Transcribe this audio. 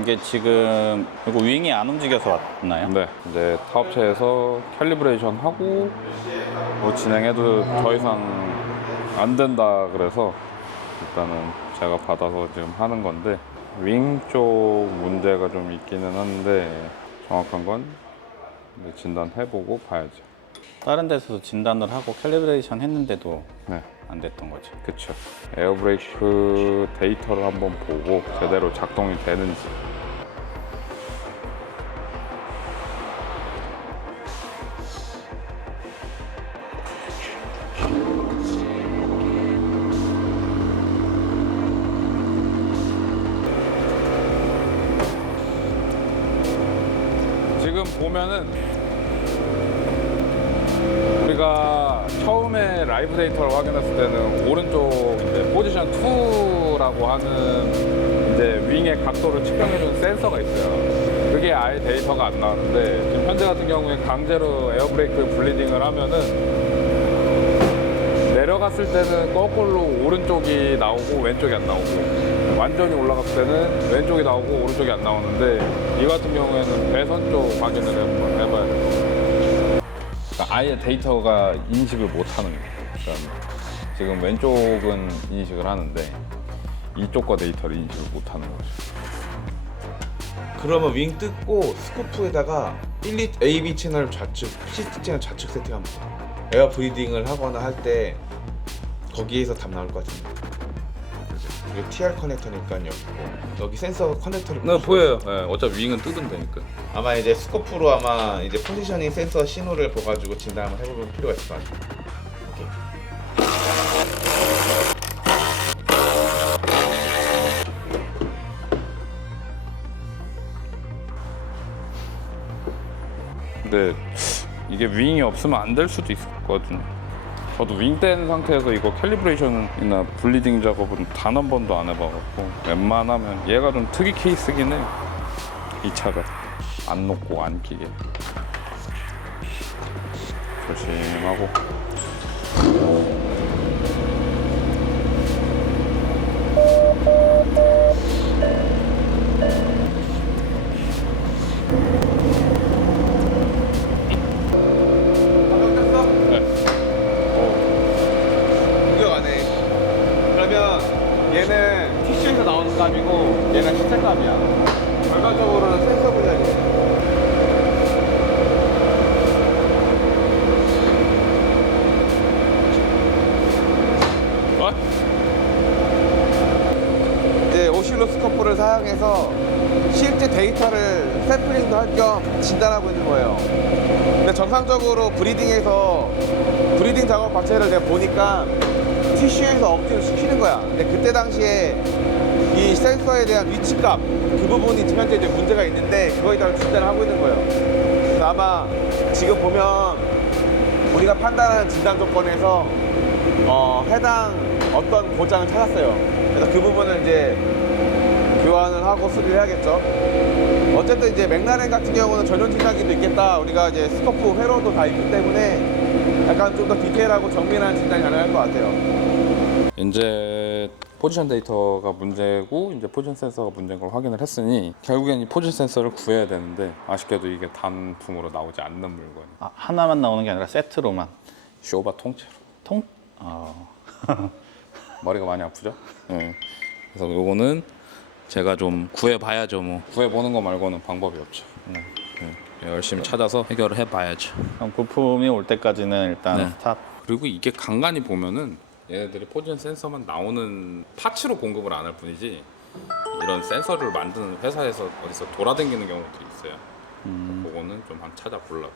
이게 지금 이거 윙이 안 움직여서 왔나요? 네, 이제 타업체에서 캘리브레이션 하고 뭐 진행해도 더 이상 안 된다 그래서 일단은 제가 받아서 지금 하는 건데 윙 쪽 문제가 좀 있기는 한데 정확한 건 이제 진단해보고 봐야죠. 다른 데서도 진단을 하고 캘리브레이션 했는데도 네, 안 됐던 거죠. 그쵸. 에어브레이크 데이터를 한번 보고 제대로 작동이 되는지. 지금 보면은 우리가 처음에 라이브 데이터를 확인했을 때는 오른쪽 이제 포지션 2라고 하는 이제 윙의 각도를 측정해주는 센서가 있어요. 그게 아예 데이터가 안 나오는데 지금 현재 같은 경우에 강제로 에어브레이크 블리딩을 하면은 내려갔을 때는 거꾸로 오른쪽이 나오고 왼쪽이 안 나오고 완전히 올라갔을 때는 왼쪽이 나오고 오른쪽이 안 나오는데 이 같은 경우에는 배선 쪽 확인을 해봐야 돼요. 그러니까 아예 데이터가 인식을 못 하는 거예요. 그러니까 지금 왼쪽은 인식을 하는데 이쪽과 데이터를 인식을 못 하는 거죠. 그러면 윙 뜯고 스코프에다가 1, 2, A, B 채널 좌측, C 채널 좌측 돼. 에어 브리딩을 하거나 할 때 거기에서 답 나올 것 같은데. 이게 TR 커넥터니까 여기 센서 커넥터를 네, 보여요. 네, 어차피 윙은 되니까. 아마 이제 스코프로 아마 이제 포지셔닝 센서 신호를 보가지고 진단을 해볼 필요가 있을 것 같아요. 이렇게. 근데 이게 윙이 없으면 안 될 수도 있거든요. 저도 윙뗀 상태에서 이거 캘리브레이션이나 블리딩 작업은 단 한 번도 안 해봐갖고 웬만하면 얘가 좀 특이 케이스긴 해요. 이 차가 안 녹고 안 끼게 조심하고 네. 공격 안 해. 그러면 얘는 값이고 얘는 시체 값이야. 결과적으로는 센서 분야이에요. 어? 오실로스코프를 사용해서 실제 데이터를 샘플링도 할 겸 진단하고 있는 거예요. 근데 정상적으로 브리딩에서 브리딩 작업 자체를 내가 보니까 티슈에서 억지로 시키는 거야. 근데 그때 당시에 이 센서에 대한 위치값 그 부분이 현재 이제 문제가 있는데 그거에 따라 진단을 하고 있는 거예요. 아마 지금 보면 우리가 판단하는 진단 조건에서 어, 해당 어떤 고장을 찾았어요. 그래서 그 부분을 이제 교환을 하고 수리를 해야겠죠. 어쨌든 이제 맥라렌 같은 경우는 전용 진단기도 있겠다. 우리가 이제 스코프 회로도 다 있기 때문에 약간 좀 더 디테일하고 정밀한 진단이 가능할 것 같아요. 이제 포지션 데이터가 문제고 이제 포지션 센서가 문제인 걸 확인을 했으니 결국엔 이 포지션 센서를 구해야 되는데 아쉽게도 이게 단품으로 나오지 않는 물건. 아, 하나만 나오는 게 아니라 세트로만 쇼바 통째로. 통. 어. 머리가 많이 아프죠? 네. 그래서 요거는 제가 좀 구해봐야죠 뭐. 구해보는 거 말고는 방법이 없죠. 네. 네. 열심히 찾아서 해결을 해봐야죠. 그럼 부품이 올 때까지는 일단 네. 스탑. 그리고 이게 간간히 보면은 얘네들이 포지션 센서만 나오는 파츠로 공급을 안 할 뿐이지 이런 센서를 만드는 회사에서 어디서 돌아다니는 경우도 있어요. 그거는 좀 한번 찾아보려고.